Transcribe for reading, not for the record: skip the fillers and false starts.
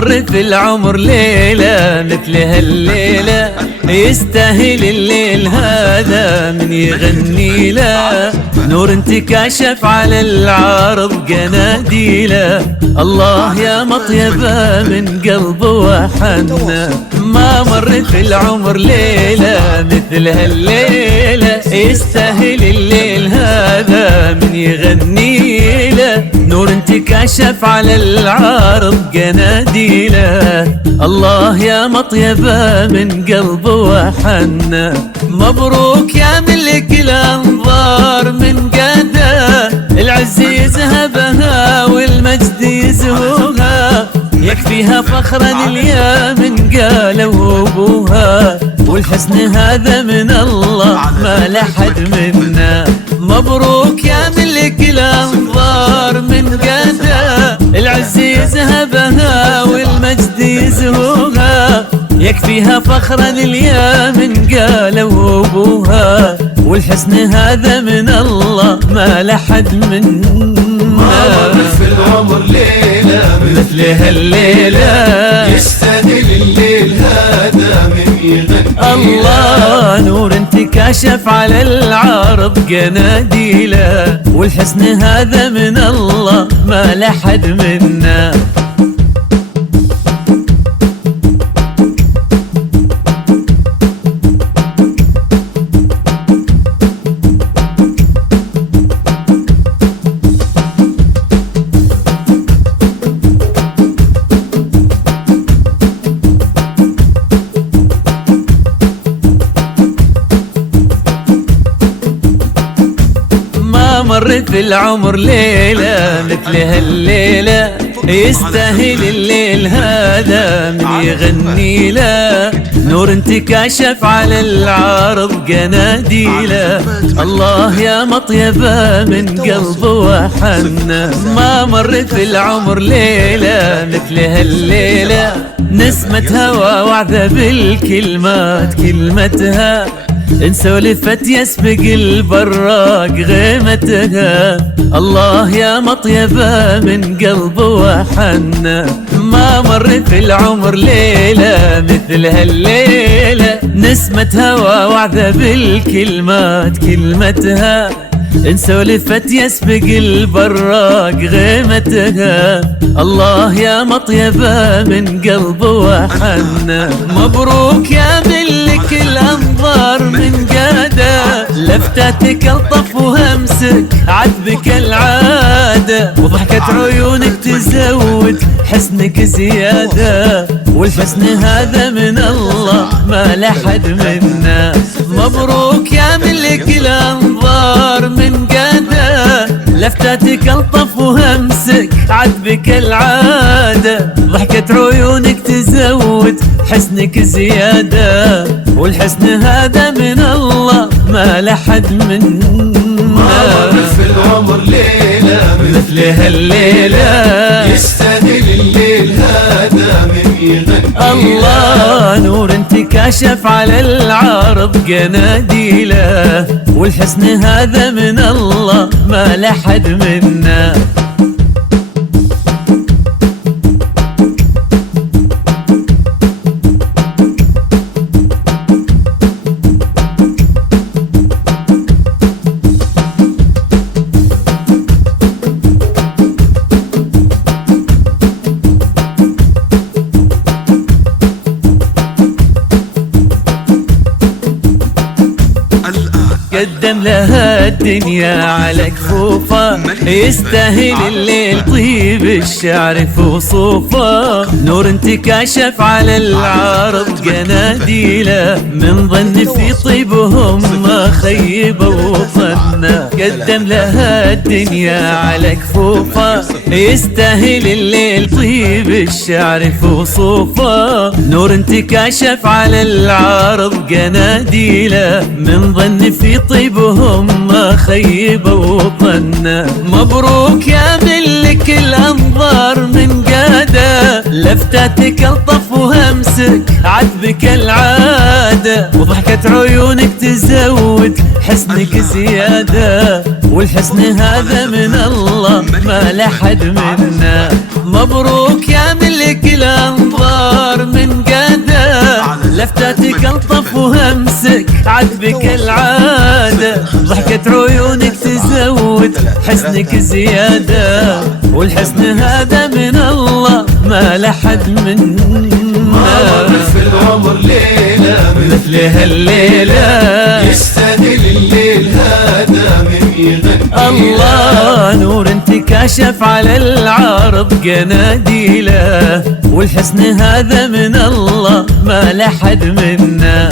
مر في العمر ليلة مثل هالليلة، يستاهل الليل هذا من يغني له. نور انتكاشف على العرض قناديله، الله يا مطيبة من قلب وحنا. ما مر في العمر ليلة مثل هالليلة، يستاهل الليل هذا من يغني له. نور انتكاشف على العرض قناديله، الله يا مطيبة من قلب وحنا. مبروك يا ملك الأنظار من قده، العز يذهبها والمجد يزهوها. يكفيها فخرا اليا من قالوا ابوها، والحسن هذا من الله ما لحد منا. مبروك يا ملك الأنظار من قده، العز يذهبها والمجد يزهوها. يكفيها فخرا اليا من قالوا ابوها، والحسن هذا من الله ما لحد منا. ما مر في العمر ليلة مثل هالليلة، يستاهل الليل هذا من يغني. الله نور انتكاشف على العرض قناديله، والحسن هذا من الله ما لحد منا. مر في العمر ليلة مثل هالليلة، يستاهل الليل هذا من يغني له. نور انتكاشف على العرض قناديله، الله يا مطيبة من قلب وحنا. ما مر في العمر ليلة مثل هالليلة، نسمة هوى وعذا بالكلمات كلمتها. إن سولفت يسبق البراق غيمتها، الله يا مطيبة من قلب وحنا. ما مر في العمر ليلة مثل هالليلة، نسمة هوى وعذا بالكلمات كلمتها. إن سولفت يسبق البراق غيمتها، الله يا مطيبة من قلب وحنا. مبروك يا ملك الأنظار من قادة، لفتاتك الطف وهمسك عذبك العادة. وضحكة عيونك تزود حسنك زيادة، والحسن هذا من الله ما لحد منا. مبروك يا ملك الأنظار من قادة، لفتاتك الطف وهمسك عذبك العادة. ضحكة عيونك تزود حسنك زيادة، والحسن هذا من الله ما لحد منا. ما مر في العمر ليلة مثل هالليلة، يستاهل الليل هذا من يغني. الله نور انتكاشف على العرض قناديله، والحسن هذا من الله ما لحد منا. قدم لها الدنيا على كفوفه، يستاهل الليل طيب الشعر في وصوفه. نور انتكاشف على العرض قناديله، من ظن في طيبهم ما خيبوا وطنا. قدم لها الدنيا على كفوفه، يستاهل الليل طيب الشعر في وصوفه. نور انتكاشف على العرض قناديله، من ظن في طيبهم ما خيبوا وطنا. مبروك يا ملك الأنظار من قادة، لفتاتك الطف وهمسك عذبك العادة. وضحكة عيونك تزود حسنك زيادة والحسن هذا من الله ما لحد منا. مبروك يا ملك الأنظار من قادة، لفتاتك الطف وهمسك عذبك العادة، ضحكة عيونك تزود حسنك زيادة والحسن هذا من الله ما لحد منا. ما مر في العمر ليلة مثل هالليلة يستاهل الليل هذا من يغني. الله نور انتكاشف على العرض قناديله والحسن هذا من الله ما لحد منا.